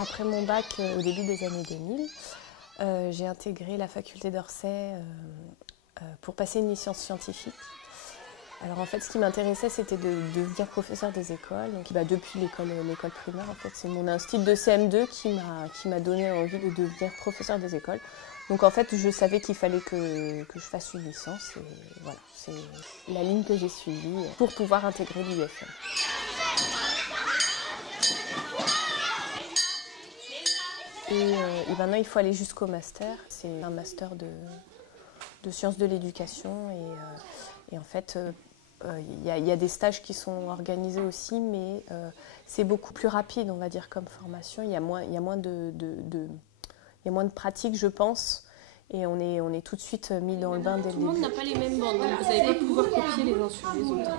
Après mon bac, au début des années 2000, j'ai intégré la faculté d'Orsay pour passer une licence scientifique. Alors en fait, ce qui m'intéressait, c'était de devenir professeur des écoles. Donc, depuis l'école primaire, en fait, c'est mon institut de CM2 qui m'a donné envie de devenir professeur des écoles. Donc en fait, je savais qu'il fallait que je fasse une licence et voilà, c'est la ligne que j'ai suivie pour pouvoir intégrer l'UFM. Et maintenant, il faut aller jusqu'au master. C'est un master de sciences de l'éducation et en fait, il y a des stages qui sont organisés aussi, mais c'est beaucoup plus rapide, on va dire, comme formation. Il y a moins de pratiques, je pense, et on est tout de suite mis dans le bain dès le début. Tout le monde n'a pas les mêmes bandes, donc vous n'allez pas pouvoir copier les uns sur les autres.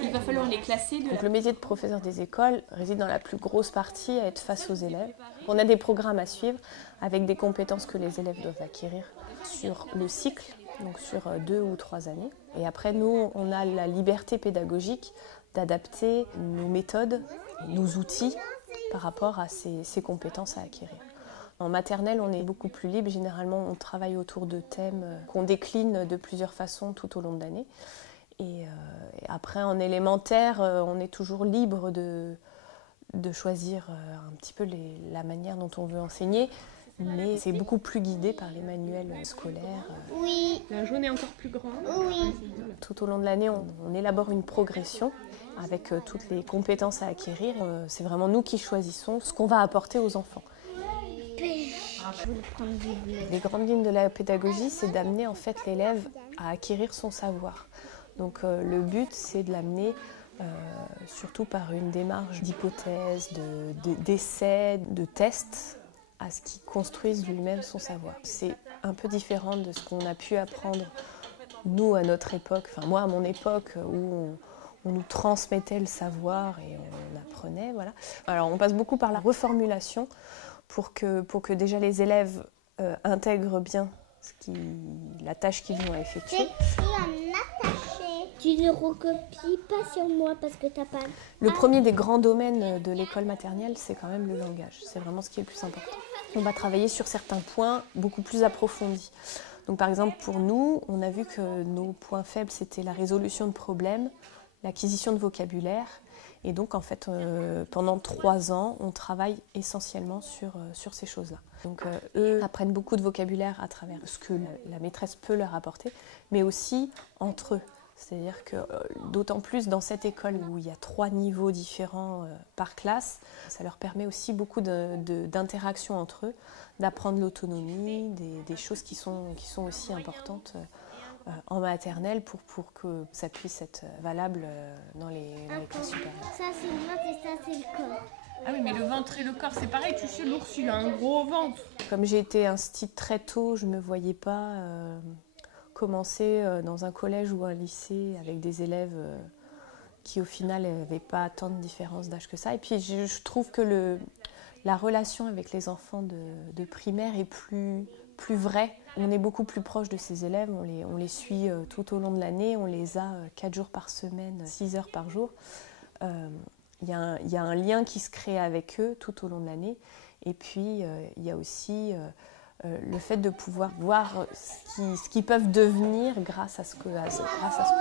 Il va falloir les classer. Donc le métier de professeur des écoles réside dans la plus grosse partie à être face aux élèves. On a des programmes à suivre avec des compétences que les élèves doivent acquérir sur le cycle, donc sur 2 ou 3 années. Et après, nous, on a la liberté pédagogique d'adapter nos méthodes, nos outils par rapport à ces compétences à acquérir. En maternelle, on est beaucoup plus libre. Généralement, on travaille autour de thèmes qu'on décline de plusieurs façons tout au long de l'année. Et après, en élémentaire, on est toujours libre de choisir un petit peu la manière dont on veut enseigner. Mais c'est beaucoup plus guidé par les manuels scolaires. Oui. La jaune est encore plus grande. Oui. Tout au long de l'année, on élabore une progression avec toutes les compétences à acquérir. C'est vraiment nous qui choisissons ce qu'on va apporter aux enfants. Les grandes lignes de la pédagogie, c'est d'amener en fait l'élève à acquérir son savoir. Donc le but, c'est de l'amener surtout par une démarche d'hypothèse, d'essais, de tests, à ce qu'il construise lui-même son savoir. C'est un peu différent de ce qu'on a pu apprendre, nous, à notre époque, enfin moi, à mon époque, où on nous transmettait le savoir et on apprenait, voilà. Alors on passe beaucoup par la reformulation pour que déjà les élèves intègrent bien la tâche qu'ils vont effectuer. J'ai écrit un attaché. Tu ne recopies pas sur moi parce que t'as pas... Le premier des grands domaines de l'école maternelle, c'est quand même le langage. C'est vraiment ce qui est le plus important. On va travailler sur certains points beaucoup plus approfondis. Donc par exemple, pour nous, on a vu que nos points faibles, c'était la résolution de problèmes, l'acquisition de vocabulaire. Et donc, en fait, pendant 3 ans, on travaille essentiellement sur ces choses-là. Donc, eux apprennent beaucoup de vocabulaire à travers ce que la maîtresse peut leur apporter, mais aussi entre eux. C'est-à-dire que d'autant plus dans cette école où il y a 3 niveaux différents par classe, ça leur permet aussi beaucoup d'interaction entre eux, d'apprendre l'autonomie, des choses qui sont aussi importantes en maternelle pour que ça puisse être valable dans les classes supérieures. Ça c'est le ventre et ça c'est le corps. Ah oui, mais le ventre et le corps, c'est pareil. Tu sais, l'ours, il a un gros ventre. Comme j'ai été instite très tôt, je ne me voyais pas commencer dans un collège ou un lycée avec des élèves qui au final n'avaient pas tant de différence d'âge que ça. Et puis je trouve que la relation avec les enfants de primaire est plus vraie. On est beaucoup plus proche de ces élèves, on les suit tout au long de l'année, on les a 4 jours par semaine, 6 heures par jour. Il y a un lien qui se crée avec eux tout au long de l'année. Et puis il y a aussi le fait de pouvoir voir ce qu'ils peuvent devenir grâce à ce que leur apporte.